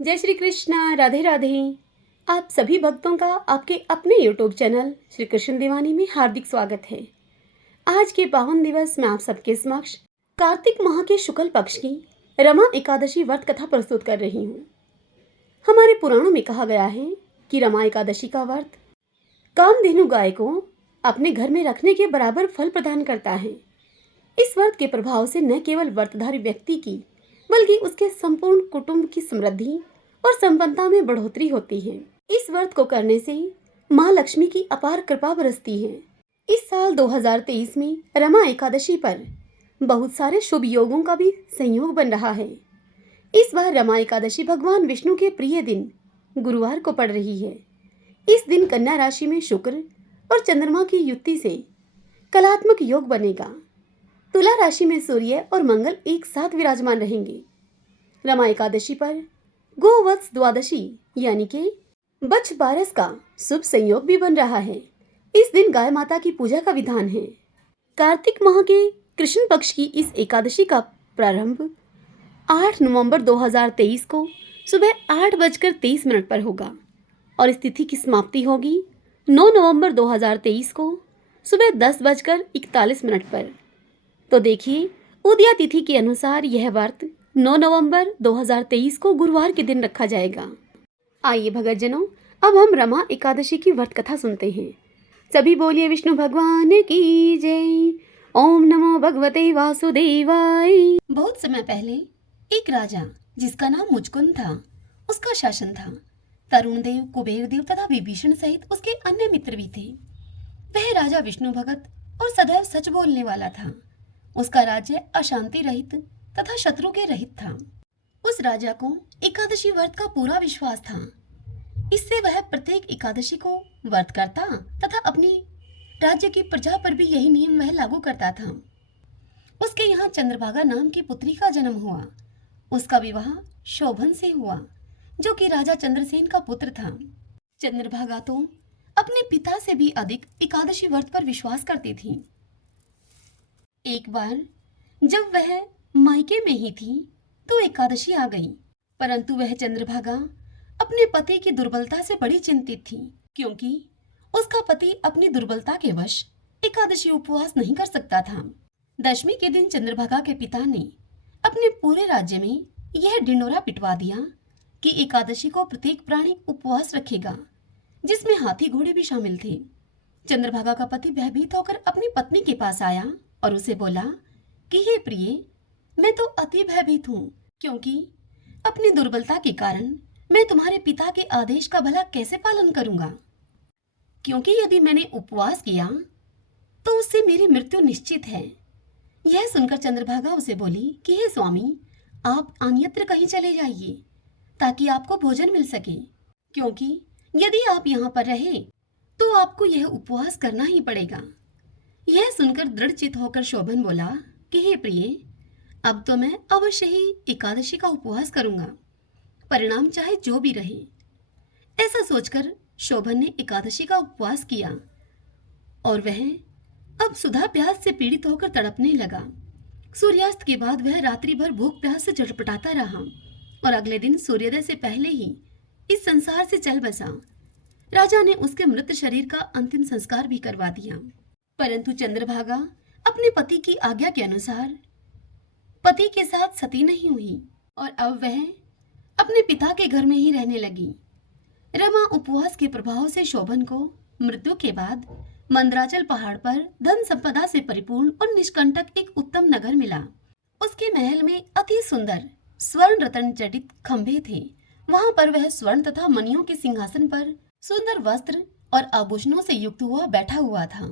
जय श्री कृष्णा, राधे राधे। आप सभी भक्तों का आपके अपने यूट्यूब चैनल श्री कृष्ण दीवानी में हार्दिक स्वागत है। आज के पावन दिवस में आप सबके समक्ष कार्तिक माह के शुक्ल पक्ष की रमा एकादशी व्रत कथा प्रस्तुत कर रही हूँ। हमारे पुराणों में कहा गया है कि रमा एकादशी का व्रत कामधेनु गाय को अपने घर में रखने के बराबर फल प्रदान करता है। इस व्रत के प्रभाव से न केवल व्रतधारी व्यक्ति की बल्कि उसके संपूर्ण कुटुंब की समृद्धि और संपन्नता में बढ़ोतरी होती है। इस व्रत को करने से माँ लक्ष्मी की अपार कृपा बरसती है। इस साल 2023 में रमा एकादशी पर बहुत सारे शुभ योगों का भी संयोग बन रहा है। इस बार रमा एकादशी भगवान विष्णु के प्रिय दिन गुरुवार को पड़ रही है। इस दिन कन्या राशि में शुक्र और चंद्रमा की युति से कलात्मक योग बनेगा। तुला राशि में सूर्य और मंगल एक साथ विराजमान रहेंगे। रमा एकादशी पर गोवत्स द्वादशी यानी कि बछ बारस का शुभ संयोग भी बन रहा है। इस दिन गाय माता की पूजा का विधान है। कार्तिक माह के कृष्ण पक्ष की इस एकादशी का प्रारंभ 8 नवंबर 2023 को सुबह 8:23 पर होगा और इस तिथि की समाप्ति होगी 9 नवंबर 2023 को सुबह 10:41 पर। तो देखिए, उदया तिथि के अनुसार यह व्रत 9 नवंबर 2023 को गुरुवार के दिन रखा जाएगा। आइए भगतजनों, अब हम रमा एकादशी की व्रत कथा सुनते हैं। सभी बोलिए विष्णु भगवान की जय। ओम नमो भगवते वासुदेवाय। बहुत समय पहले एक राजा जिसका नाम मुचकुंद था, उसका शासन था। तरुण देव, कुबेर देव तथा विभीषण सहित उसके अन्य मित्र भी थे। वह राजा विष्णु भगत और सदैव सच बोलने वाला था। उसका राज्य अशांति रहित तथा शत्रु के रहित था। उस राजा को एकादशी व्रत का पूरा विश्वास था। इससे वह प्रत्येक एकादशी को व्रत करता तथा अपनी राज्य की प्रजा पर भी यही नियम वह लागू करता था। उसके यहाँ चंद्रभागा नाम की पुत्री का जन्म हुआ। उसका विवाह शोभन से हुआ, जो कि राजा चंद्रसेन का पुत्र था। चंद्रभागा तो अपने पिता से भी अधिक एकादशी व्रत पर विश्वास करती थी। एक बार जब वह मायके में ही थी तो एकादशी आ गई, परंतु वह चंद्रभागा अपने पति की दुर्बलता से बड़ी चिंतित थी, क्योंकि उसका पति अपनी दुर्बलता के वश एकादशी उपवास नहीं कर सकता था। दशमी के दिन चंद्रभागा के पिता ने अपने पूरे राज्य में यह ढिंडोरा पिटवा दिया कि एकादशी को प्रत्येक प्राणी उपवास रखेगा, जिसमें हाथी घोड़े भी शामिल थे। चंद्रभागा का पति भयभीत होकर अपनी पत्नी के पास आया और उसे बोला कि हे प्रिय, मैं तो अति भयभीत हूँ, क्योंकि अपनी दुर्बलता के कारण मैं तुम्हारे पिता के आदेश का भला कैसे पालन करूंगा, क्योंकि यदि मैंने उपवास किया तो उससे मेरी मृत्यु निश्चित है। यह सुनकर चंद्रभागा उसे बोली कि हे स्वामी, आप अन्यत्र कहीं चले जाइए ताकि आपको भोजन मिल सके, क्योंकि यदि आप यहाँ पर रहे तो आपको यह उपवास करना ही पड़ेगा। यह सुनकर दृढ़चित होकर शोभन बोला कि हे प्रिय, अब तो मैं अवश्य ही एकादशी का उपवास करूंगा, परिणाम चाहे जो भी रहे। ऐसा सोचकर शोभन ने एकादशी का उपवास किया और वह अब सुधा प्यास से पीड़ित होकर तड़पने लगा। सूर्यास्त के बाद वह रात्रि भर भूख प्यास से छटपटाता रहा और अगले दिन सूर्योदय से पहले ही इस संसार से चल बसा। राजा ने उसके मृत शरीर का अंतिम संस्कार भी करवा दिया, परंतु चंद्रभागा अपने पति की आज्ञा के अनुसार पति के साथ सती नहीं हुई और अब वह अपने पिता के घर में ही रहने लगी। रमा उपवास के प्रभाव से शोभन को मृत्यु के बाद मंदराचल पहाड़ पर धन संपदा से परिपूर्ण और निष्कंटक एक उत्तम नगर मिला। उसके महल में अति सुंदर स्वर्ण रत्न जटित खंभे थे। वहां पर वह स्वर्ण तथा मणियों के सिंहासन पर सुंदर वस्त्र और आभूषणों से युक्त हुआ बैठा हुआ था।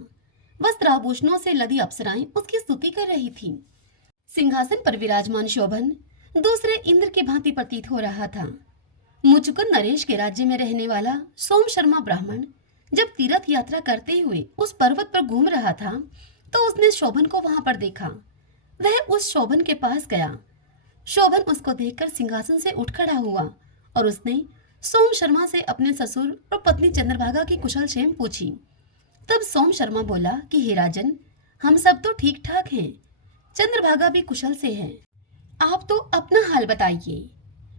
वस्त्र आभूषणों से लदी अप्सराएं उसकी स्तुति कर रही थीं। सिंहासन पर विराजमान शोभन दूसरे इंद्र की भांति प्रतीत हो रहा था। मुचुकुंद नरेश के राज्य में रहने वाला सोम शर्मा ब्राह्मण जब तीर्थ यात्रा करते हुए उस पर्वत पर घूम रहा था तो उसने शोभन को वहां पर देखा। वह उस शोभन के पास गया। शोभन उसको देखकर सिंहासन से उठ खड़ा हुआ और उसने सोम शर्मा से अपने ससुर और पत्नी चंद्रभागा की कुशल क्षेम पूछी। तब सोम शर्मा बोला कि हे राजन, हम सब तो ठीक ठाक हैं, चंद्रभागा भी कुशल से है। आप तो अपना हाल बताइए।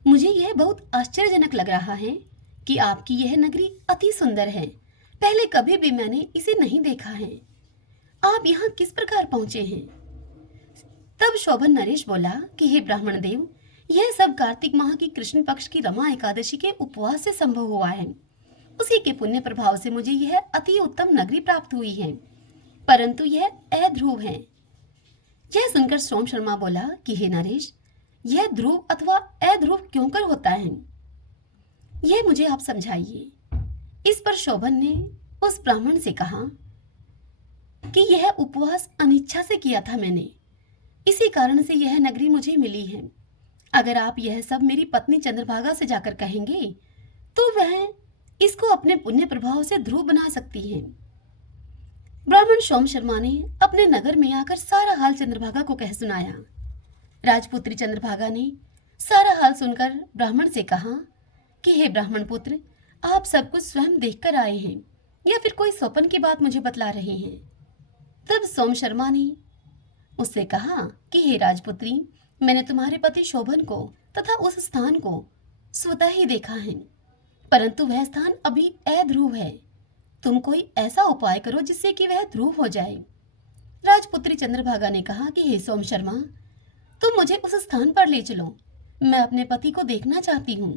मुझे यह बहुत आश्चर्यजनक लग रहा है कि आपकी यह नगरी अति सुंदर है। पहले कभी भी मैंने इसे नहीं देखा है। आप यहाँ किस प्रकार पहुंचे हैं? तब शोभन नरेश बोला कि हे ब्राह्मण देव, यह सब कार्तिक माह की कृष्ण पक्ष की रमा एकादशी के उपवास से संभव हुआ है। उसी के पुण्य प्रभाव से मुझे यह अति उत्तम नगरी प्राप्त हुई है, परंतु यह अध्रुव है। यह सुनकर सोम शर्मा बोला कि हे नरेश, यह ध्रुव अथवा अध्रुव क्यों कर होता है, यह मुझे आप समझाइए। इस पर शोभन ने उस ब्राह्मण से कहा कि यह उपवास अनिच्छा से किया था मैंने, इसी कारण से यह नगरी मुझे मिली है। अगर आप यह सब मेरी पत्नी चंद्रभागा से जाकर कहेंगे तो वह इसको अपने पुण्य प्रभाव से ध्रुव बना सकती है। ब्राह्मण सोम शर्मा ने अपने नगर में आकर सारा हाल चंद्रभागा को कह सुनाया। राजपुत्री चंद्रभागा ने सारा हाल सुनकर ब्राह्मण से कहा कि हे ब्राह्मण पुत्र, आप सब कुछ स्वयं देखकर आए हैं या फिर कोई स्वप्न की बात मुझे बतला रहे हैं? तब सोम शर्मा ने उससे कहा कि हे राजपुत्री, मैंने तुम्हारे पति शोभन को तथा उस स्थान को स्वतः ही देखा है, परंतु वह स्थान अभी अध्रुव है। तुम कोई ऐसा उपाय करो जिससे कि वह ध्रुव हो जाए। राजपुत्री चंद्रभागा ने कहा कि हे सोम शर्मा, तुम मुझे उस स्थान पर ले चलो, मैं अपने पति को देखना चाहती हूँ।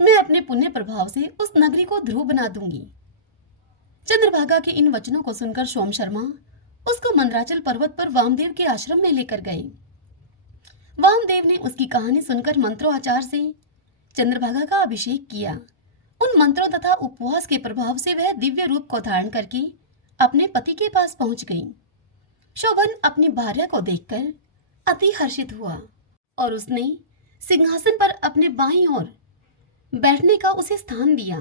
मैं अपने पुण्य प्रभाव से उस नगरी को ध्रुव बना दूंगी। चंद्रभागा के इन वचनों को सुनकर सोम शर्मा उसको मंदराचल पर्वत पर वामदेव के आश्रम में लेकर गए। वामदेव ने उसकी कहानी सुनकर मंत्रोच्चार से चंद्रभागा का अभिषेक किया। उन मंत्रों तथा उपवास के प्रभाव से वह दिव्य रूप को धारण करके अपने पति के पास पहुंच गई। शोभन अपनी भार्या को देखकर अति हर्षित हुआ और उसने सिंहासन पर अपने बाईं ओर बैठने का उसे स्थान दिया।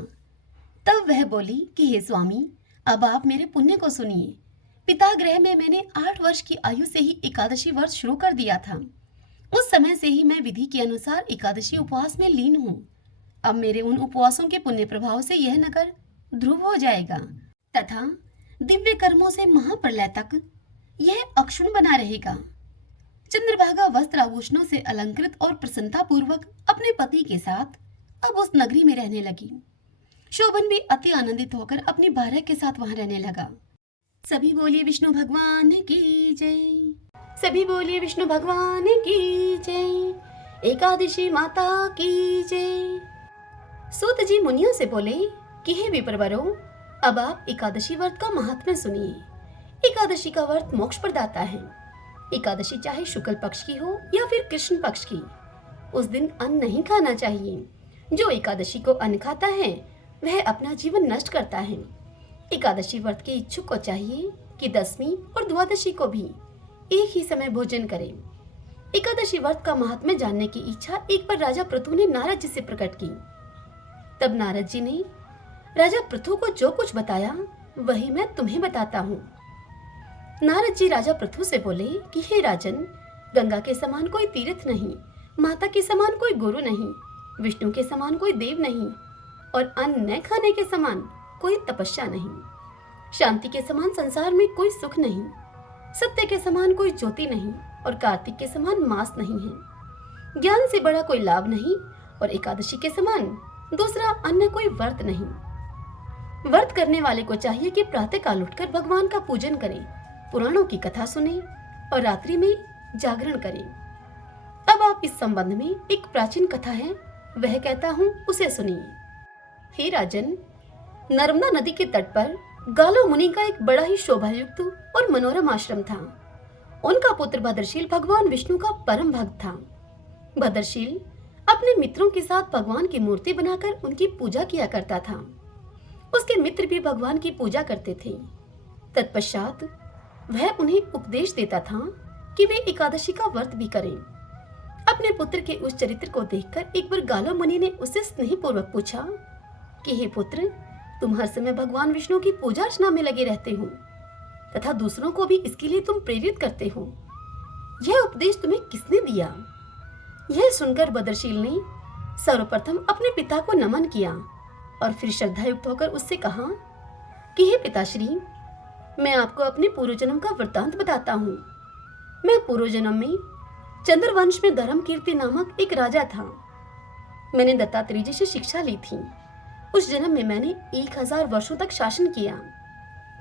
तब वह बोली कि हे स्वामी, अब आप मेरे पुण्य को सुनिए। पिता गृह में मैंने 8 वर्ष की आयु से ही एकादशी व्रत शुरू कर दिया था। उस समय से ही मैं विधि के अनुसार एकादशी उपवास में लीन हूँ। अब मेरे उन उपवासों के पुण्य प्रभाव से यह नगर ध्रुव हो जाएगा तथा दिव्य कर्मों से महाप्रलय तक यह अक्षुण्ण बना रहेगा। चंद्रभागा वस्त्र आभूषणों से अलंकृत और प्रसन्नता पूर्वक अपने पति के साथ अब उस नगरी में रहने लगी। शोभन भी अति आनंदित होकर अपनी भार्या के साथ वहां रहने लगा। सभी बोलिए विष्णु भगवान की जय। सभी बोलिए विष्णु भगवान की जय। एकादशी माता की जय। सूत जी मुनियों से बोले कि हे विप्रवरों, अब आप एकादशी व्रत का महात्म्य सुनिए। एकादशी का व्रत मोक्ष प्रदाता है। एकादशी चाहे शुक्ल पक्ष की हो या फिर कृष्ण पक्ष की, उस दिन अन्न नहीं खाना चाहिए। जो एकादशी को अन्न खाता है वह अपना जीवन नष्ट करता है। एकादशी व्रत के इच्छुक को चाहिए कि 10वीं और द्वादशी को भी एक ही समय भोजन करें। एकादशी व्रत का महात्म्य जानने की इच्छा एक बार राजा पृथु ने नारद जी से प्रकट की। तब नारद जी ने राजा पृथु को जो कुछ बताया वही मैं तुम्हें बताता हूँ। नारद जी राजा पृथु से बोले कि हे राजन, गंगा के समान कोई तीर्थ नहीं, माता के समान कोई गुरु नहीं, विष्णु के समान कोई देव नहीं और अन्न न खाने के समान कोई तपस्या नहीं। शांति के समान संसार में कोई सुख नहीं, सत्य के समान कोई ज्योति नहीं और कार्तिक के समान मास नहीं है। ज्ञान से बड़ा कोई लाभ नहीं और एकादशी के समान दूसरा अन्य कोई व्रत नहीं। व्रत करने वाले को चाहिए कि प्रातः काल उठकर भगवान का पूजन करें, पुराणों की कथा सुने और रात्रि में जागरण करें। अब आप इस संबंध में एक प्राचीन कथा है, वह कहता हूँ, उसे सुनिए। हे राजन, नर्मदा नदी के तट पर गालो मुनि का एक बड़ा ही शोभायुक्त और मनोरम आश्रम था। उनका पुत्र भद्रशील भगवान विष्णु का परम भक्त था। भद्रशील अपने मित्रों के साथ भगवान की मूर्ति बनाकर उनकी पूजा किया करता था। उसके मित्र भी भगवान की पूजा करते थे। तत्पश्चात वह उन्हें उपदेश देता था कि वे एकादशी का व्रत भी करें। अपने पुत्र के उस चरित्र को देखकर एक बार गालो मुनि ने उससे स्नेहपूर्वक पूछा कि हे पुत्र, तुम हर समय भगवान विष्णु की पूजा अर्चना में लगे रहते हो तथा दूसरों को भी इसके लिए तुम प्रेरित करते हो। यह उपदेश तुम्हें किसने दिया? यह सुनकर भद्रशील ने सर्वप्रथम अपने पिता को नमन किया और फिर श्रद्धायुक्त होकर उससे कहा कि हे पिताश्री, मैं आपको अपने पूर्व जन्म का वृत्तांत बताता हूँ। मैं पूर्व जन्म में चंद्रवंश में धर्म कीर्ति नामक एक राजा था। मैंने दत्तात्रेय जी से शिक्षा ली थी। उस जन्म में मैंने 1000 वर्षों तक शासन किया,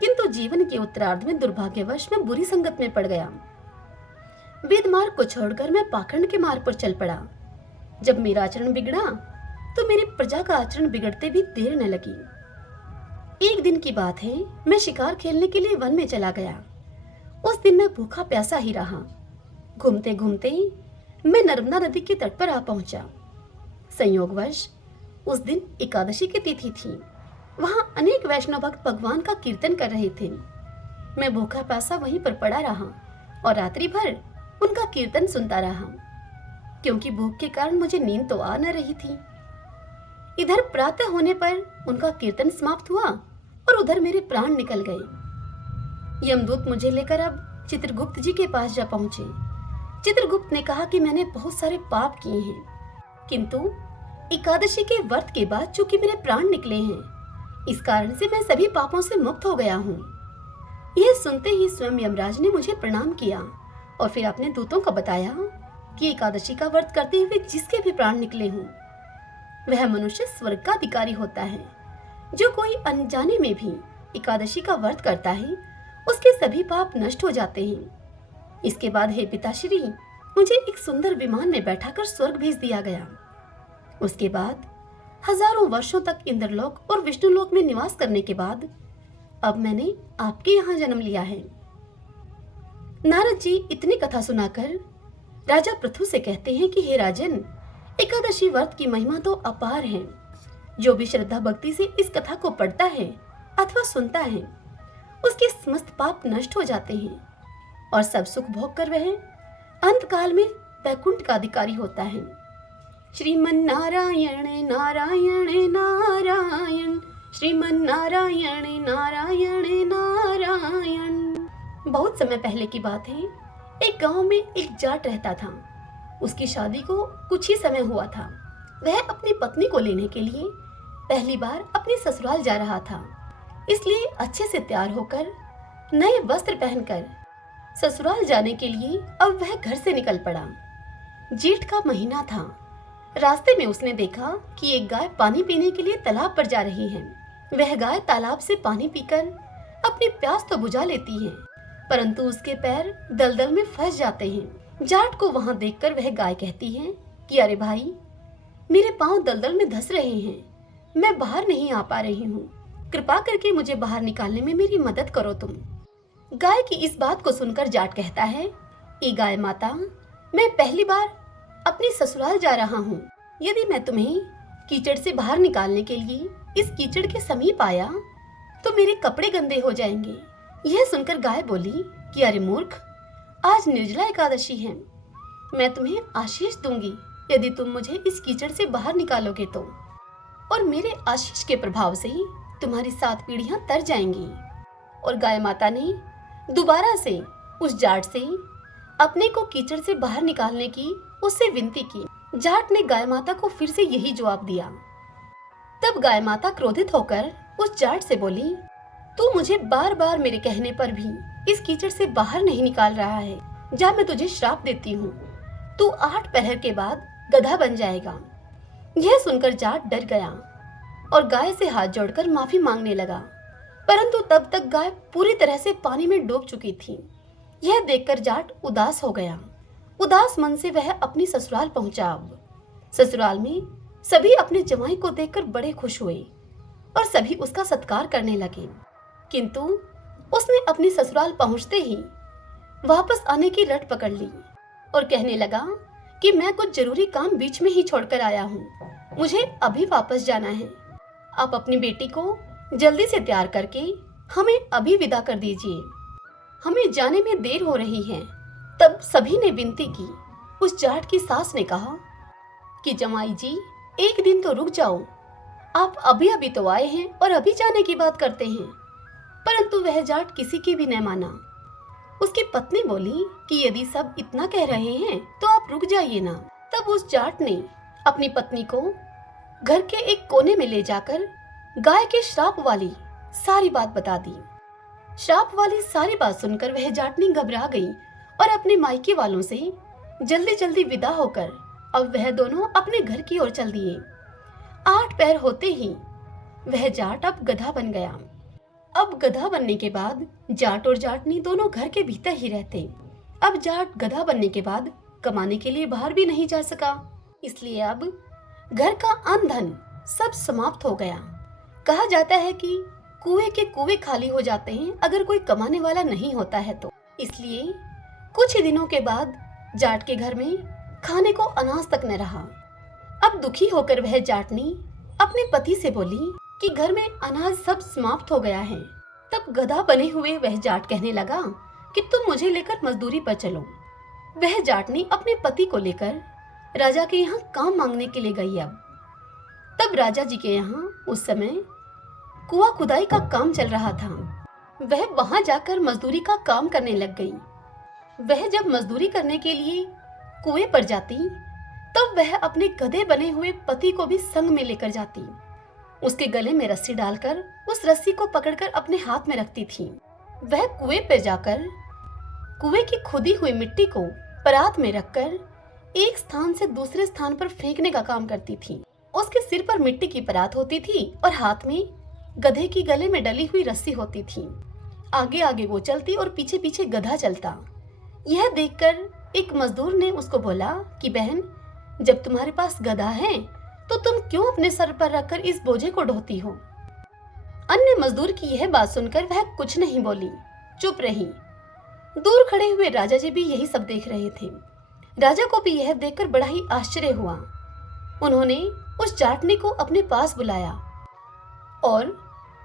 किंतु जीवन के उत्तरार्ध में दुर्भाग्यवश मैं बुरी संगत में पड़ गया। वेद मार्ग को छोड़कर मैं पाखंड के मार्ग पर चल पड़ा। जब मेरा आचरण बिगड़ा तो मेरी प्रजा का आचरण बिगड़ते भी देर न लगी। एक दिन की बात है, मैं शिकार खेलने के लिए वन में चला गया। उस दिन मैं भूखा प्यासा ही रहा। घूमते घूमते मैं नर्मदा नदी के तट पर आ पहुंचा। संयोगवश उस दिन एकादशी की तिथि थी। वहां अनेक वैष्णव भक्त भगवान का कीर्तन कर रहे थे। मैं भूखा प्यासा वहीं पर पड़ा रहा और रात्रि भर उनका कीर्तन सुनता रहा, क्योंकि भूख के कारण मुझे नींद तो आ न रही थी। इधर प्रातः होने पर उनका कीर्तन समाप्त हुआ और उधर मेरे प्राण निकल गए। यमदूत मुझे लेकर अब चित्रगुप्त जी के पास जा पहुंचे। चित्रगुप्त ने कहा कि मैंने बहुत सारे पाप किए हैं, किंतु एकादशी के व्रत के बाद चूंकि मेरे प्राण निकले हैं, इस कारण से मैं सभी पापों से मुक्त हो गया हूँ। यह सुनते ही स्वयं यमराज ने मुझे प्रणाम किया और फिर अपने दूतों को बताया कि एकादशी का व्रत करते हुए जिसके भी प्राण निकले हों, वह मनुष्य स्वर्ग का अधिकारी होता है। जो कोई अनजाने में भी एकादशी का व्रत करता है, उसके सभी पाप नष्ट हो जाते हैं। इसके बाद हे पिताश्री, मुझे एक सुंदर विमान में बैठाकर स्वर्ग भेज दिया गया। उसके बाद हजारों वर्षों तक इंद्रलोक और विष्णुलोक में निवास करने के बाद अब मैंने आपके यहाँ जन्म लिया है। नारद जी इतनी कथा सुनाकर राजा पृथु से कहते हैं कि हे राजन, एकादशी व्रत की महिमा तो अपार है। जो भी श्रद्धा भक्ति से इस कथा को पढ़ता है अथवा सुनता है, उसके समस्त पाप नष्ट हो जाते हैं और सब सुख भोग कर वह अंत काल में वैकुंठ का अधिकारी होता है। श्रीमन नारायण नारायण नारायण, श्रीमन नारायण नारायण नारायण। बहुत समय पहले की बात है। एक गांव में एक जाट रहता था। उसकी शादी को कुछ ही समय हुआ था। वह अपनी पत्नी को लेने के लिए पहली बार अपने ससुराल जा रहा था, इसलिए अच्छे से तैयार होकर नए वस्त्र पहनकर ससुराल जाने के लिए अब वह घर से निकल पड़ा। जेठ का महीना था। रास्ते में उसने देखा कि एक गाय पानी पीने के लिए तालाब पर जा रही है। वह गाय तालाब से पानी पीकर अपनी प्यास तो बुझा लेती है, परंतु उसके पैर दलदल में फंस जाते हैं। जाट को वहां देखकर वह गाय कहती है कि अरे भाई, मेरे पांव दलदल में धंस रहे हैं, मैं बाहर नहीं आ पा रही हूँ, कृपा करके मुझे बाहर निकालने में मेरी मदद करो तुम। गाय की इस बात को सुनकर जाट कहता है, ए गाय माता, मैं पहली बार अपने ससुराल जा रहा हूँ। यदि मैं तुम्हें कीचड़ से बाहर निकालने के लिए इस कीचड़ के समीप आया तो मेरे कपड़े गंदे हो जाएंगे। यह सुनकर गाय बोली कि अरे मूर्ख, आज निर्जला एकादशी है, मैं तुम्हें आशीष दूंगी यदि तुम मुझे इस कीचड़ से बाहर निकालोगे तो, और मेरे आशीष के प्रभाव से ही तुम्हारी 7 पीढ़ियां तर जाएंगी। और गाय माता ने दोबारा से उस जाट से अपने को कीचड़ से बाहर निकालने की उससे विनती की। जाट ने गाय माता को फिर से यही जवाब दिया। तब गाय माता क्रोधित होकर उस जाट से बोली, तू मुझे बार बार मेरे कहने पर भी इस कीचड़ से बाहर नहीं निकाल रहा है, जा मैं तुझे श्राप देती हूँ, तू 8 पहर के बाद गधा बन जाएगा। यह सुनकर जाट डर गया और गाय से हाथ जोड़कर माफी मांगने लगा, परंतु तब तक गाय पूरी तरह से पानी में डूब चुकी थी। यह देखकर जाट उदास हो गया। उदास मन से वह अपनी ससुराल पहुंचा। अब ससुराल में सभी अपने जमाई को देखकर बड़े खुश हुए और सभी उसका सत्कार करने लगे, किंतु उसने अपनी ससुराल पहुंचते ही वापस आने की रट पकड़ ली और कहने लगा कि मैं कुछ जरूरी काम बीच में ही छोड़कर आया हूँ, मुझे अभी वापस जाना है। आप अपनी बेटी को जल्दी से तैयार करके हमें अभी विदा कर दीजिए, हमें जाने में देर हो रही है। तब सभी ने विनती की। उस जाट की सास ने कहा कि जमाई जी, एक दिन तो रुक जाओ, आप अभी अभी तो आए हैं और अभी जाने की बात करते हैं। परंतु वह जाट किसी की भी न माना। उसकी पत्नी बोली कि यदि सब इतना कह रहे हैं तो आप रुक जाइए ना। तब उस जाट ने अपनी पत्नी को घर के एक कोने में ले जाकर गाय के श्राप वाली सारी बात बता दी। श्राप वाली सारी बात सुनकर वह जाटनी घबरा गई और अपने मायके वालों से जल्दी जल्दी विदा होकर अब वह दोनों अपने घर की ओर चल दिए। 8 पैर होते ही वह जाट अब गधा बन गया। अब गधा बनने के बाद जाट और जाटनी दोनों घर के भीतर ही रहते। अब जाट गधा बनने के बाद कमाने के लिए बाहर भी नहीं जा सका, इसलिए अब घर का अन्न धन सब समाप्त हो गया। कहा जाता है कि कुएं के कुएं खाली हो जाते हैं अगर कोई कमाने वाला नहीं होता है तो। इसलिए कुछ ही दिनों के बाद जाट के घर में खाने को अनाज तक न रहा। अब दुखी होकर वह जाटनी अपने पति से बोली कि घर में अनाज सब समाप्त हो गया है। तब गधा बने हुए वह जाट कहने लगा कि तुम मुझे लेकर मजदूरी पर चलो। वह जाटनी अपने पति को लेकर राजा के यहाँ काम मांगने के लिए गई। अब तब राजा जी के यहाँ उस समय कुआं खुदाई का काम चल रहा था। वह वहां जाकर मजदूरी का काम करने लग गई। वह जब मजदूरी करने के लिए कुएं पर जाती तब वह अपने गधे बने हुए पति को भी संग में लेकर जाती। उसके गले में रस्सी डालकर उस रस्सी को पकड़कर अपने हाथ में रखती थी। वह कुएं पर जाकर कुएं की खुदी हुई मिट्टी को परात में रखकर एक स्थान से दूसरे स्थान पर फेंकने का काम करती थी। उसके सिर पर मिट्टी की परात होती थी और हाथ में गधे की गले में डली हुई रस्सी होती थी। आगे आगे वो चलती और पीछे पीछे गधा चलता। यह देखकर एक मजदूर ने उसको बोला कि बहन, जब तुम्हारे पास गधा है तो तुम क्यों अपने सर पर रखकर इस बोझे को ढोती हो। अन्य मजदूर की यह बात सुनकर वह कुछ नहीं बोली, चुप रही। दूर खड़े हुए राजा जी भी यही सब देख रहे थे। राजा को भी यह देखकर बड़ा ही आश्चर्य हुआ। उन्होंने उस जाटनी को अपने पास बुलाया और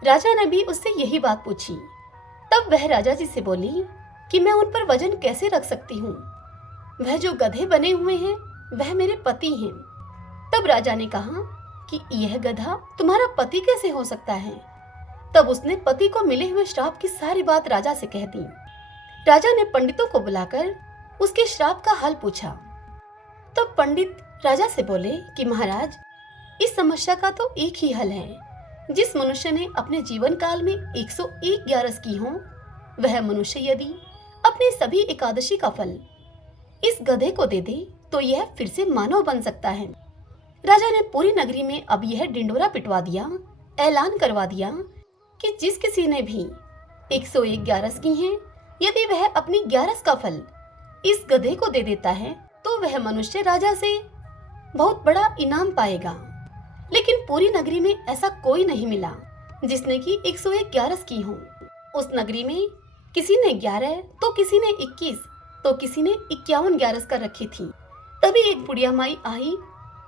राजा ने भी उससे यही बात पूछी। तब वह राजा जी से बोली कि मैं उन पर वजन कैसे रख सकती हूँ। वह जो गधे बने हुए हैं वह मेरे पति हैं। तब राजा ने कहा कि यह गधा तुम्हारा पति कैसे हो सकता है। तब उसने पति को मिले हुए श्राप की सारी बात राजा से कह दी। राजा ने पंडितों को बुलाकर उसके श्राप का हल पूछा। तब पंडित राजा से बोले कि महाराज, इस समस्या का तो एक ही हल है। जिस मनुष्य ने अपने जीवन काल में 101 ग्यारस की हो, वह मनुष्य यदि अपने सभी एकादशी का फल इस गधे को दे दे तो यह फिर से मानव बन सकता है। राजा ने पूरी नगरी में अब यह डिंडोरा पिटवा दिया, ऐलान करवा दिया कि जिस किसी ने भी 101 ग्यारस की हैं, यदि वह अपनी ग्यारस का फल इस गधे को दे देता है तो वह मनुष्य राजा से बहुत बड़ा इनाम पाएगा। लेकिन पूरी नगरी में ऐसा कोई नहीं मिला जिसने की 101 ग्यारस की हो। उस नगरी में किसी ने 11 तो किसी ने 21 तो किसी ने 51 ग्यारस कर रखी थी। तभी एक बुढ़िया माई आई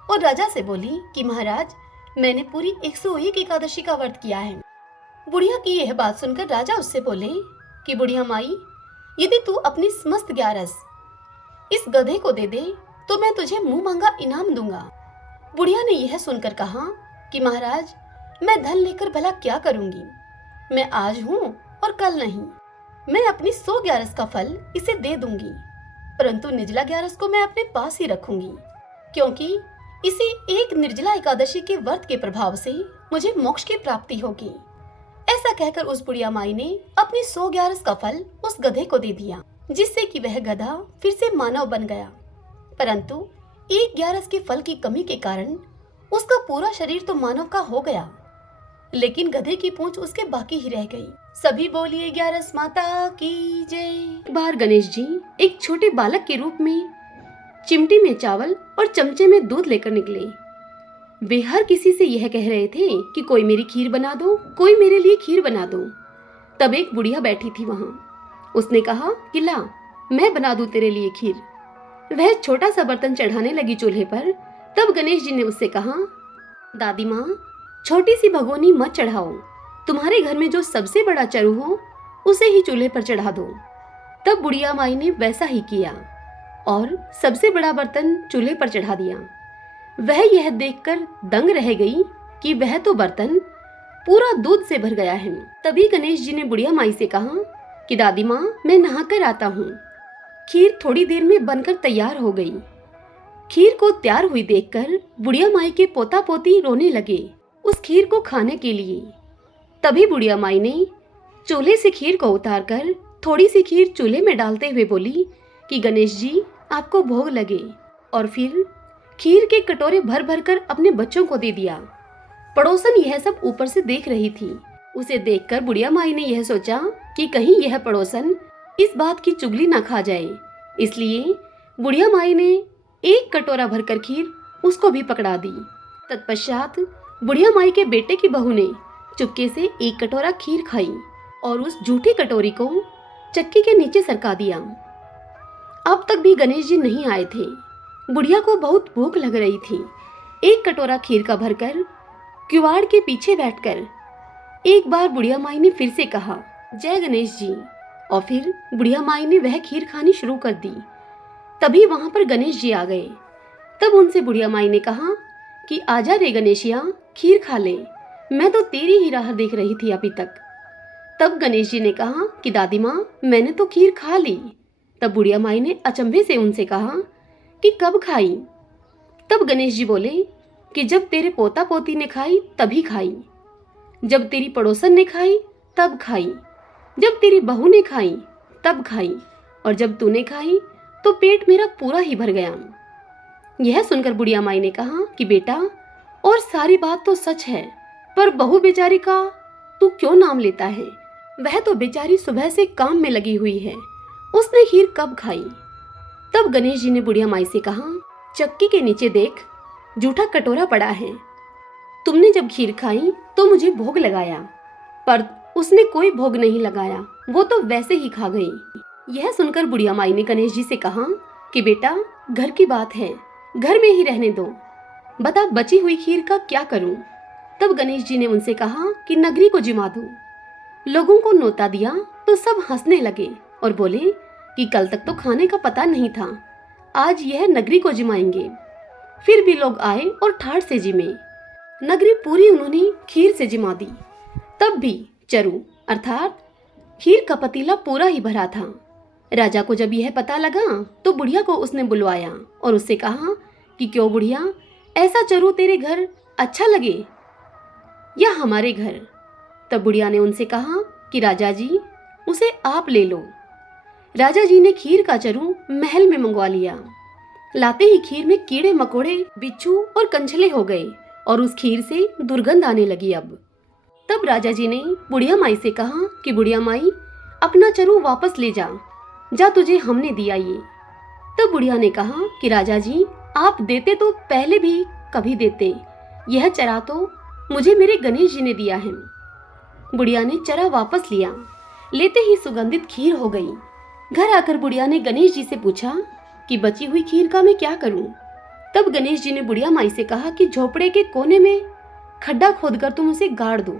और राजा से बोली कि महाराज, मैंने पूरी 101 एकादशी का व्रत किया है। बुढ़िया की यह बात सुनकर राजा उससे बोले कि बुढ़िया माई, यदि तू अपनी समस्त ग्यारस इस गधे को दे दे तो मैं तुझे मुंह मांगा इनाम दूंगा। बुढ़िया ने यह सुनकर कहा कि महाराज, मैं धन लेकर भला क्या करूंगी। मैं आज हूँ और कल नहीं। मैं अपनी 100 ग्यारस का फल इसे दे दूंगी, परंतु निर्जला ग्यारस को मैं अपने पास ही रखूंगी, क्योंकि इसी एक निर्जला एकादशी के व्रत के प्रभाव से मुझे मोक्ष की प्राप्ति होगी। ऐसा कहकर उस बुढ़िया माई ने अपनी 100 ग्यारस का फल उस गधे को दे दिया, जिससे कि वह गधा फिर से मानव बन गया। परंतु 1 ग्यारस के फल की कमी के कारण उसका पूरा शरीर तो मानव का हो गया, लेकिन गधे की पूंछ उसके बाकी ही रह गई। सभी बोलिए ग्यारस माता की जय। एक बार गणेश जी एक छोटे बालक के रूप में चिमटी में चावल और चमचे में दूध लेकर निकले। वे हर किसी से यह कह रहे थे कि कोई मेरी खीर बना दो, कोई मेरे लिए खीर बना दो। तब एक बुढ़िया बैठी थी वहां। उसने कहा कि ला, मैं बना दूं तेरे लिए खीर। वह छोटा सा बर्तन चढ़ाने लगी चूल्हे पर। तब गणेश जी ने उससे कहा, दादी माँ, छोटी सी भगोनी मत चढ़ाओ। तुम्हारे घर में जो सबसे बड़ा चरु हो उसे ही चूल्हे पर चढ़ा दो। तब बुढ़िया माई ने वैसा ही किया और सबसे बड़ा बर्तन चूल्हे पर चढ़ा दिया। वह यह देखकर दंग रह गई कि वह तो बर्तन पूरा दूध से भर गया है। तभी गणेश जी ने बुढ़िया माई से कहा कि दादी माँ, मैं नहाकर आता हूँ। खीर थोड़ी देर में बनकर तैयार हो गई। खीर को तैयार हुई देखकर बुढ़िया माई के पोता पोती रोने लगे उस खीर को खाने के लिए। तभी बुढ़िया माई ने चूल्हे से खीर को उतारकर थोड़ी सी खीर चूल्हे में डालते हुए बोली कि गणेश जी, आपको भोग लगे। और फिर खीर के कटोरे भर भर कर अपने बच्चों को दे दिया। पड़ोसन यह सब ऊपर से देख रही थी। उसे देखकर बुढ़िया माई ने यह सोचा कि कहीं यह पड़ोसन इस बात की चुगली ना खा जाए, इसलिए बुढ़िया माई ने एक कटोरा भरकर खीर उसको भी पकड़ा दी। तत्पश्चात बुढ़िया माई के बेटे की बहू ने चुपके से एक कटोरा खीर खाई और उस झूठी कटोरी को चक्की के नीचे सरका दिया। अब तक भी गणेश जी नहीं आए थे। बुढ़िया को बहुत भूख लग रही थी। एक कटोरा खीर का भरकर किवाड़ के पीछे बैठकर एक बार बुढ़िया माई ने फिर से कहा, जय गणेश जी। और फिर बुढ़िया माई ने वह खीर खानी शुरू कर दी। तभी वहां पर गणेश जी आ गए। तब उनसे बुढ़िया माई ने कहा कि आजा रे गणेशिया, खीर खा ले, मैं तो तेरी ही राह देख रही थी अभी तक। तब गणेश जी ने कहा कि दादी माँ, मैंने तो खीर खा ली। तब बुढ़िया माई ने अचंभे से उनसे कहा कि कब खाई? तब गणेश जी बोले कि जब तेरे पोता पोती ने खाई तभी खाई, जब तेरी पड़ोसन ने खाई तब खाई, जब तेरी बहू ने खाई तब खाई, और जब तूने खाई तो पेट मेरा पूरा ही भर गया। यह सुनकर बुढ़िया माई ने कहा कि बेटा, और सारी बात तो सच है, पर बहू बेचारी का तू क्यों नाम लेता है? वह तो बेचारी सुबह से काम में लगी हुई है, उसने खीर कब खाई? तब गणेश जी ने बुढ़िया माई से कहा, चक्की के नीचे देख, जूठा कटोरा पड़ा है। तुमने जब खीर खाई तो मुझे भोग लगाया, पर उसने कोई भोग नहीं लगाया, वो तो वैसे ही खा गई। यह सुनकर बुढ़िया माई ने गणेश जी से कहा कि बेटा, घर की बात है, घर में ही रहने दो, बता बची हुई खीर का क्या करूं? तब गणेश जी ने उनसे कहा कि नगरी को जिमा दो। लोगों को न्योता दिया तो सब हंसने लगे और बोले कि कल तक तो खाने का पता नहीं था, आज यह नगरी को जिमाएंगे। फिर भी लोग आए और ठाठ से जिमे। नगरी पूरी उन्होंने खीर से जिमा दी। तब भी चरू अर्थात खीर का पतीला पूरा ही भरा था। राजा को जब यह पता लगा तो बुढ़िया को उसने बुलवाया और उससे कहा कि क्यों बुढ़िया, ऐसा चरू तेरे घर अच्छा लगे या हमारे घर? तब बुढ़िया ने उनसे कहा कि राजा जी, उसे आप ले लो। राजा जी ने खीर का चरू महल में मंगवा लिया। लाते ही खीर में कीड़े मकोड़े, बिच्छू और कंछले हो गए और उस खीर से दुर्गंध आने लगी। अब तब राजा जी ने बुढ़िया माई से कहा कि बुढ़िया माई, अपना चरू वापस ले जा, जा तुझे हमने दिया ये। तब बुढ़िया ने कहा कि राजा जी, आप देते तो पहले भी कभी देते, यह चरा तो मुझे मेरे गणेश जी ने दिया है। बुढ़िया ने चरा वापस लिया। लेते ही सुगंधित खीर हो गई। घर आकर बुढ़िया ने गणेश जी से पूछा कि बची हुई खीर का मैं क्या करूं? तब गणेश जी ने बुढ़िया माई से कहा कि झोपड़े के कोने में खड्डा खोदकर तुम उसे गाड़ दो।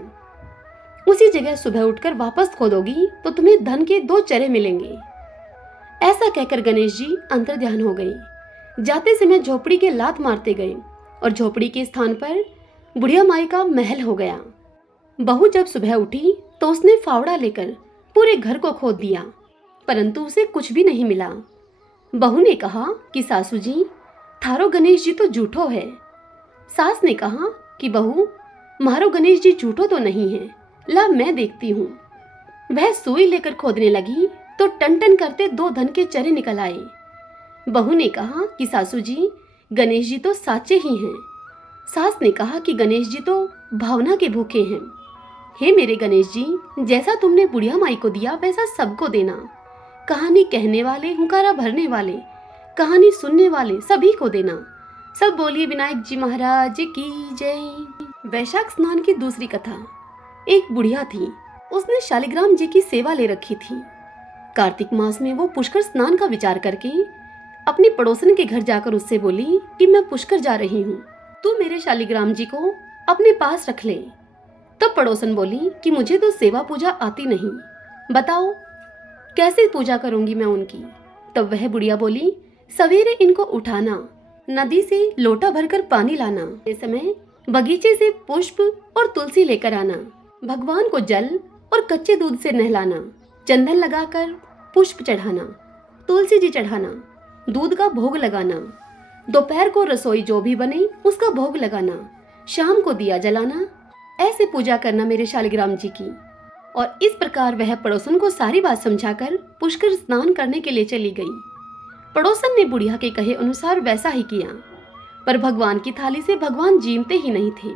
उसी जगह सुबह उठकर वापस खोदोगी तो तुम्हें धन के 2 चरे मिलेंगे। ऐसा कहकर गणेश जी अंतर्ध्यान हो गए। जाते समय झोपड़ी के लात मारते गए और झोपड़ी के स्थान पर बुढ़िया माई का महल हो गया। बहू जब सुबह उठी तो उसने फावड़ा लेकर पूरे घर को खोद दिया, परंतु उसे कुछ भी नहीं मिला। बहू ने कहा कि सासू जी, थारो गणेश जी तो झूठो है। सास ने कहा कि बहू, मारो गणेश जी झूठो तो नहीं है, ला मैं देखती हूँ। वह सुई लेकर खोदने लगी तो टन टन करते 2 धन के चरे निकल आए। बहू ने कहा कि सासू जी, गणेश जी तो साचे ही हैं। सास ने कहा कि गणेश जी तो भावना के भूखे हैं। हे मेरे गणेश जी, जैसा तुमने बुढ़िया माई को दिया वैसा सबको देना। कहानी कहने वाले, हुंकारा भरने वाले, कहानी सुनने वाले सभी को देना। सब बोलिए विनायक जी महाराज की जय। वैशाख स्नान की दूसरी कथा। एक बुढ़िया थी, उसने शालिग्राम जी की सेवा ले रखी थी। कार्तिक मास में वो पुष्कर स्नान का विचार करके अपनी पड़ोसन के घर जाकर उससे बोली कि मैं पुष्कर जा रही हूँ, तू मेरे शालिग्राम जी को अपने पास रख ले। तब पड़ोसन बोली कि मुझे तो सेवा पूजा आती नहीं, बताओ कैसे पूजा करूंगी मैं उनकी। तब वह बुढ़िया बोली, सवेरे इनको उठाना, नदी से लोटा भरकर पानी लाना, इस समय बगीचे से पुष्प और तुलसी लेकर आना, भगवान को जल और कच्चे दूध से नहलाना, चंदन लगाकर पुष्प चढ़ाना, तुलसी जी चढ़ाना, दूध का भोग लगाना, दोपहर को रसोई जो भी बने उसका भोग लगाना, शाम को दिया जलाना। ऐसे पूजा करना मेरे शालिग्राम जी की। और इस प्रकार वह पड़ोसन को सारी बात समझाकर पुष्कर स्नान करने के लिए चली गई। पड़ोसन ने बुढ़िया के कहे अनुसार वैसा ही किया। पर भगवान की थाली से भगवान जीमते ही नहीं थे,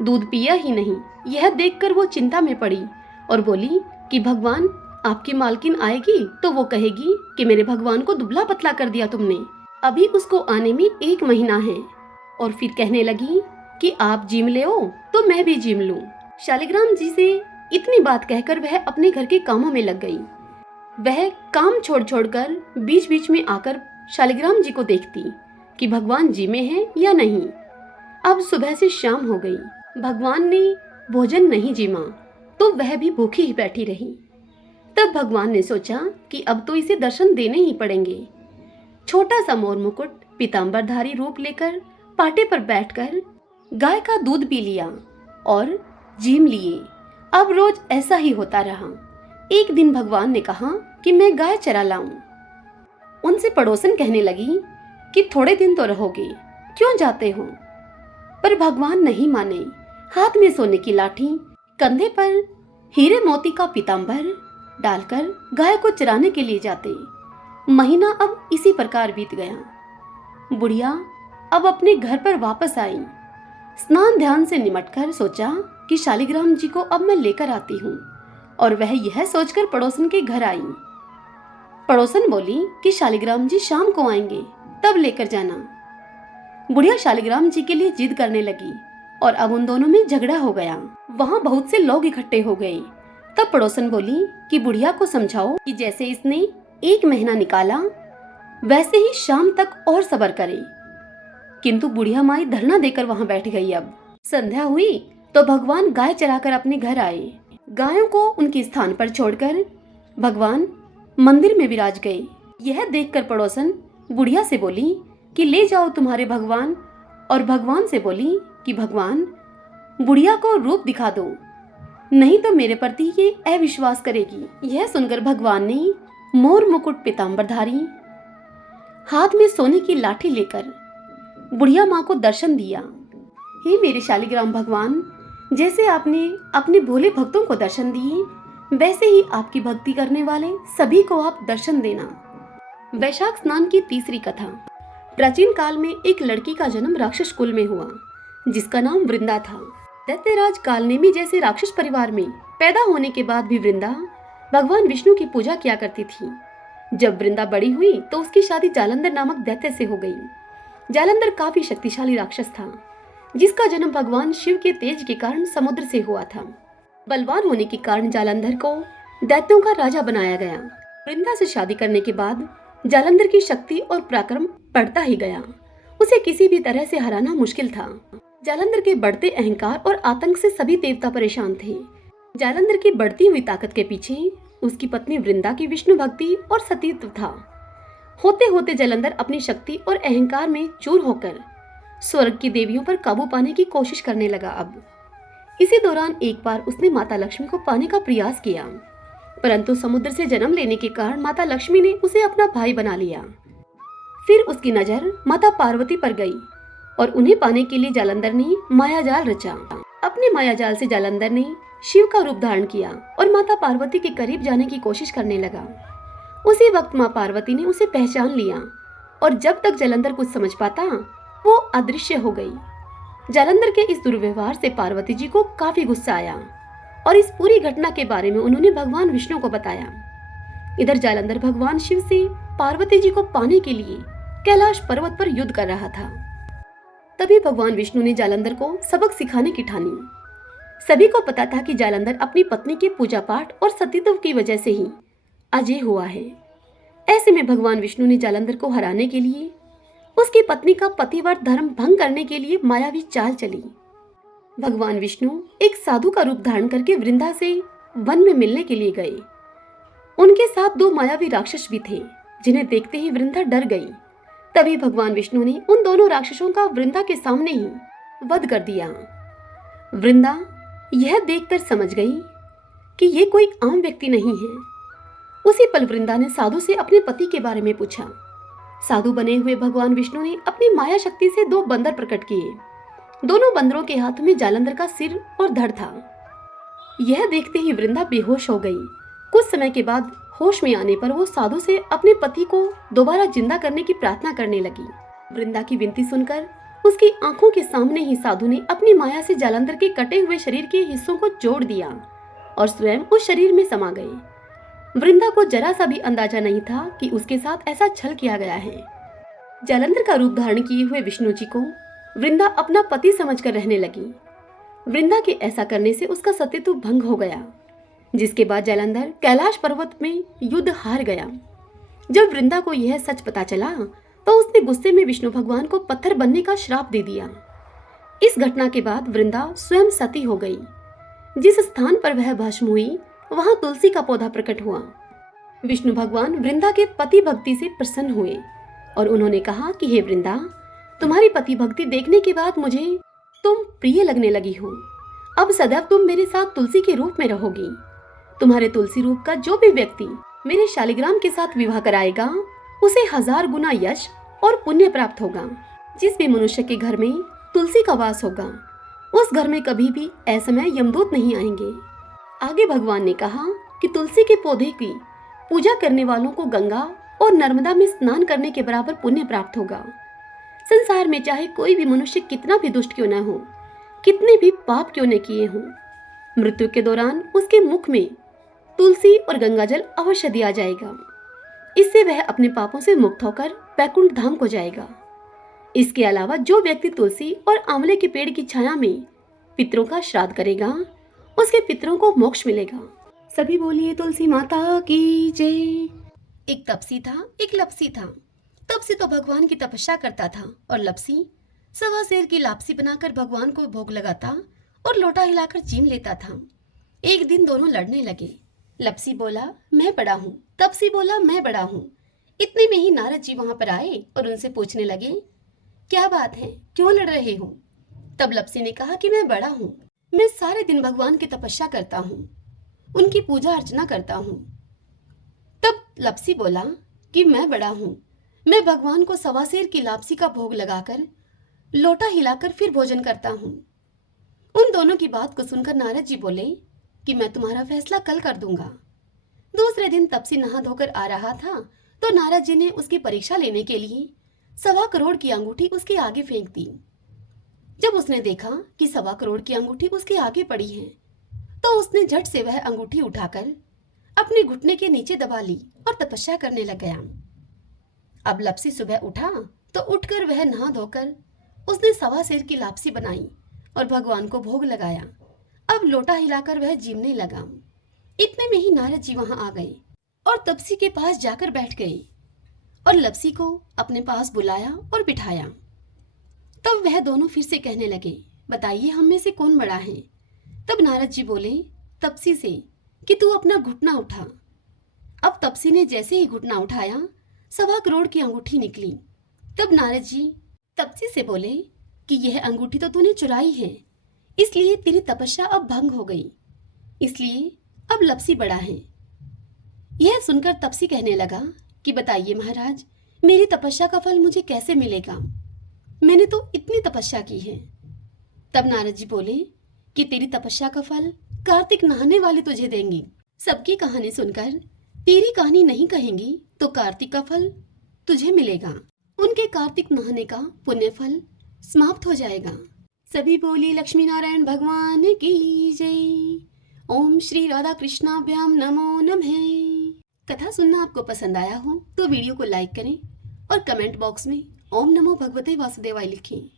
दूध पिया ही नहीं। यह देखकर वो चिंता में पड़ी और बोली कि भगवान, आपकी मालकिन आएगी तो वो कहेगी कि मेरे भगवान को दुबला पतला कर दिया तुमने, अभी उसको आने में 1 महीना है। और फिर कहने लगी कि आप जिम ले हो तो मैं भी जिम लूं। शालिग्राम जी से इतनी बात कहकर वह अपने घर के कामों में लग गई। वह काम छोड़ छोड़कर बीच बीच में आकर शालिग्राम जी को देखती कि भगवान जी में हैं या नहीं। अब सुबह से शाम हो गई, भगवान ने भोजन नहीं जीमा तो वह भी भूखी ही बैठी रही। तब भगवान ने सोचा कि अब तो इसे दर्शन देने ही पड़ेंगे। छोटा सा मोर मुकुट पीतांबरधारी रूप लेकर पाटे पर बैठकर गाय का दूध पी लिया और जीम लिए। अब रोज ऐसा ही होता रहा। एक दिन भगवान ने कहा कि मैं गाय चरा लाऊं। उनसे पड़ोसन कहने लगी कि थोड़े दिन तो रहोगे, क्यों जाते हो? पर भगवान नहीं माने। हाथ में सोने की लाठी, कंधे पर हीरे मोती का पीतांबर डालकर गाय को चराने के लिए जाते। महीना अब इसी प्रकार बीत गया। बुढ़िया अब अपने घर पर वापस आई। स्नान ध्यान से निमटकर सोचा कि शालिग्राम जी को अब मैं लेकर आती हूँ, और वह यह सोचकर पड़ोसन के घर आई। पड़ोसन बोली कि शालिग्राम जी शाम को आएंगे, तब लेकर जाना। बुढ़िया शालिग्राम जी के लिए जिद करने लगी और अब उन दोनों में झगड़ा हो गया। वहाँ बहुत से लोग इकट्ठे हो गए। तब पड़ोसन बोली कि बुढ़िया को समझाओ कि जैसे इसने 1 महीना निकाला वैसे ही शाम तक और सब्र करे। किंतु बुढ़िया माई धरना देकर वहाँ बैठ गई। अब संध्या हुई तो भगवान गाय चराकर अपने घर आए। गायों को उनके स्थान पर छोड़कर भगवान मंदिर में विराज गए। यह देखकर पड़ोसन बुढ़िया से बोली कि ले जाओ तुम्हारे भगवान, और भगवान से बोली कि भगवान, बुढ़िया को रूप दिखा दो, नहीं तो मेरे प्रति ये अविश्वास करेगी। यह सुनकर भगवान ने मोर मुकुट पीतांबरधारी, हाथ में सोने की लाठी लेकर बुढ़िया माँ को दर्शन दिया। हे मेरे शालिग्राम भगवान, जैसे आपने अपने भोले भक्तों को दर्शन दिए, वैसे ही आपकी भक्ति करने वाले सभी को आप दर्शन देना। वैशाख स्नान की तीसरी कथा। प्राचीन काल में एक लड़की का जन्म राक्षस कुल में हुआ, जिसका नाम वृंदा था। दैत्यराज कालनेमी जैसे राक्षस परिवार में पैदा होने के बाद भी वृंदा भगवान विष्णु की पूजा किया करती थी। जब वृंदा बड़ी हुई तो उसकी शादी जालंधर नामक दैत्य से हो गई। जालंधर काफी शक्तिशाली राक्षस था, जिसका जन्म भगवान शिव के तेज के कारण समुद्र से हुआ था। बलवान होने के कारण जालंधर को दैत्यों का राजा बनाया गया। वृंदा से शादी करने के बाद जालंधर की शक्ति और पराक्रम बढ़ता ही गया। उसे किसी भी तरह से हराना मुश्किल था। जालंधर के बढ़ते अहंकार और आतंक से सभी देवता परेशान थे। जालंधर की बढ़ती हुई ताकत के पीछे उसकी पत्नी वृंदा की विष्णु भक्ति और सतीत्व था। होते होते जालंधर अपनी शक्ति और अहंकार में चूर होकर स्वर्ग की देवियों पर काबू पाने की कोशिश करने लगा। अब इसी दौरान एक बार उसने माता लक्ष्मी को पाने का प्रयास किया, परंतु समुद्र से जन्म लेने के कारण माता लक्ष्मी ने उसे अपना भाई बना लिया। फिर उसकी नजर माता पार्वती पर गई और उन्हें पाने के लिए जालंधर ने मायाजाल रचा। अपने मायाजाल से जालंधर ने शिव का रूप धारण किया और माता पार्वती के करीब जाने की कोशिश करने लगा। उसी वक्त माँ पार्वती ने उसे पहचान लिया और जब तक जालंधर कुछ समझ पाता वो अदृश्य हो गई। जालंधर के इस दुर्व्यवहार से पार्वती जी को काफी गुस्सा आया और इस पूरी घटना के बारे में उन्होंने भगवान विष्णु को बताया। इधर जालंधर भगवान शिव से पार्वती जी को पाने के लिए कैलाश पर्वत पर युद्ध कर रहा था। तभी भगवान विष्णु ने जालंधर को सबक सिखाने की ठानी। सभी को पता था कि जालंधर अपनी पत्नी के पूजा पाठ और सतीत्व की वजह से ही अजय हुआ है। ऐसे में भगवान विष्णु ने जालंधर को हराने के लिए उसकी पत्नी का पतिव्रत धर्म भंग करने के लिए मायावी चाल चली। भगवान विष्णु एक साधु का रूप धारण करके वृंदा से वन में मिलने के लिए गए। उनके साथ 2 मायावी राक्षस भी थे, जिन्हें देखते ही वृंदा डर गई। तभी भगवान विष्णु ने उन दोनों राक्षसों का वृंदा के सामने ही वध कर दिया। वृंदा यह देखकर समझ गई कि ये कोई आम व्यक्ति नहीं है। उसी पल वृंदा ने साधु से अपने पति के बारे में पूछा। साधु बने हुए भगवान विष्णु ने अपनी माया शक्ति से 2 बंदर प्रकट किए। दोनों बंदरों के हाथ में जालंधर का सिर और धड़ था। यह देखते ही वृंदा बेहोश हो गई। कुछ समय के बाद होश में आने पर वो साधु से अपने पति को दोबारा जिंदा करने की प्रार्थना करने लगी। वृंदा की विनती सुनकर उसकी आंखों के सामने ही साधु ने अपनी माया से जालंधर के कटे हुए शरीर के हिस्सों को जोड़ दिया और स्वयं उस शरीर में समा गए। वृंदा को जरा सा भी अंदाजा नहीं था कि उसके साथ ऐसा छल किया गया है। जालंधर का रूप धारण किए हुए विष्णु जी को वृंदा अपना पति समझकर रहने लगी। वृंदा के ऐसा करने से उसका सतीत्व भंग हो गया, जिसके बाद जालंधर कैलाश पर्वत में युद्ध हार गया। जब वृंदा को यह सच पता चला तो उसने गुस्से में विष्णु भगवान को पत्थर बनने का श्राप दे दिया। इस घटना के बाद वृंदा स्वयं सती हो गई। जिस स्थान पर वह भस्म हुई वहां तुलसी का पौधा प्रकट हुआ। विष्णु भगवान वृंदा के पति भक्ति से प्रसन्न हुए और उन्होंने कहा कि हे वृंदा, तुम्हारी पति भक्ति देखने के बाद मुझे तुम प्रिय लगने लगी हो। अब सदैव तुम मेरे साथ तुलसी के रूप में रहोगी। तुम्हारे तुलसी रूप का जो भी व्यक्ति मेरे शालिग्राम के साथ विवाह कराएगा उसे 1000 गुना यश और पुण्य प्राप्त होगा। जिस भी मनुष्य के घर में तुलसी का वास होगा उस घर में कभी भी असमय यमदूत नहीं आएंगे। आगे भगवान ने कहा कि तुलसी के पौधे की पूजा करने वालों को गंगा और नर्मदा में स्नान करने के बराबर पुण्य प्राप्त होगा। संसार में चाहे कोई भी मनुष्य कितना भी दुष्ट क्यों न हो, कितने भी पाप क्यों न किए हों, मृत्यु के दौरान उसके मुख में तुलसी और गंगाजल अवश्य दिया जाएगा। इससे वह अपने पापों से मुक्त होकर वैकुंठ धाम को जाएगा। इसके अलावा जो व्यक्ति तुलसी और आंवले के पेड़ की छाया में पितरों का श्राद्ध करेगा उसके पितरों को मोक्ष मिलेगा। सभी बोलिए तुलसी माता की जय। एक तपसी था, एक लपसी था। तपसी तो भगवान की तपस्या करता था और लपसी 1.25 सेर की लापसी बनाकर भगवान को भोग लगाता और लोटा हिलाकर चीम लेता था। एक दिन दोनों लड़ने लगे। लपसी बोला मैं बड़ा हूँ, तपसी बोला मैं बड़ा हूँ। इतने में ही नारद जी वहां पर आए और उनसे पूछने लगे क्या बात है, क्यों लड़ रहे हो? तब लपसी ने कहा कि मैं बड़ा हूँ, मैं सारे दिन भगवान की तपस्या करता हूँ, उनकी पूजा अर्चना करता हूँ। तब लपसी बोला कि मैं बड़ा हूँ, मैं भगवान को 1.25 सेर की लापसी का भोग लगाकर लोटा हिलाकर फिर भोजन करता हूँ। उन दोनों की बात को सुनकर नारद जी बोले कि मैं तुम्हारा फैसला कल कर दूंगा। दूसरे दिन तपसी नहा धोकर आ रहा था तो नारद जी ने उसकी परीक्षा लेने के लिए 1.25 करोड़ की अंगूठी उसके आगे फेंक दी। जब उसने देखा कि 1.25 करोड़ की अंगूठी उसके आगे पड़ी है तो उसने झट से वह अंगूठी उठाकर अपने घुटने के नीचे दबा ली और तपस्या करने लग गया। अब लपसी सुबह उठा तो उठकर वह नहा धोकर उसने 1.25 सेर की लापसी बनाई और भगवान को भोग लगाया। अब लोटा हिलाकर वह जीमने लगा। इतने में ही नारद जी वहां आ गए और तपसी के पास जाकर बैठ गए और लपसी को अपने पास बुलाया और बिठाया। तब वह दोनों फिर से कहने लगे बताइए हम में से कौन बड़ा है? तब नारद जी बोले तपसी से कि तू अपना घुटना उठा। अब तपसी ने जैसे ही घुटना उठाया 1.25 करोड़ की अंगूठी निकली। तब नारद जी तपसी से बोले कि यह अंगूठी तो तूने चुराई है, इसलिए तेरी तपस्या अब भंग हो गई, इसलिए अब लपसी बड़ा है। यह सुनकर तपसी कहने लगा कि बताइए महाराज, मेरी तपस्या का फल मुझे कैसे मिलेगा? मैंने तो इतनी तपस्या की है। तब नारद जी बोले कि तेरी तपस्या का फल कार्तिक नहाने वाले तुझे देंगे। सबकी कहानी सुनकर तेरी कहानी नहीं कहेंगी तो कार्तिक का फल तुझे मिलेगा। उनके कार्तिक नहाने का पुण्य फल समाप्त हो जाएगा। सभी बोली लक्ष्मी नारायण भगवान की जय। ओम श्री राधा कृष्णाभ्याम नमो नमः। कथा सुनना आपको पसंद आया हो तो वीडियो को लाइक करें और कमेंट बॉक्स में ओम नमो भगवते वासुदेवाय लिखें।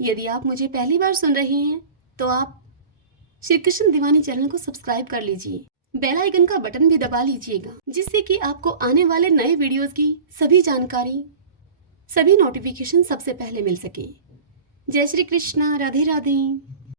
यदि आप मुझे पहली बार सुन रहे हैं तो आप श्री कृष्ण दीवानी चैनल को सब्सक्राइब कर लीजिए, बेल आइकन का बटन भी दबा लीजिएगा, जिससे कि आपको आने वाले नए वीडियोस की सभी जानकारी, सभी नोटिफिकेशन सबसे पहले मिल सके। जय श्री कृष्णा, राधे राधे।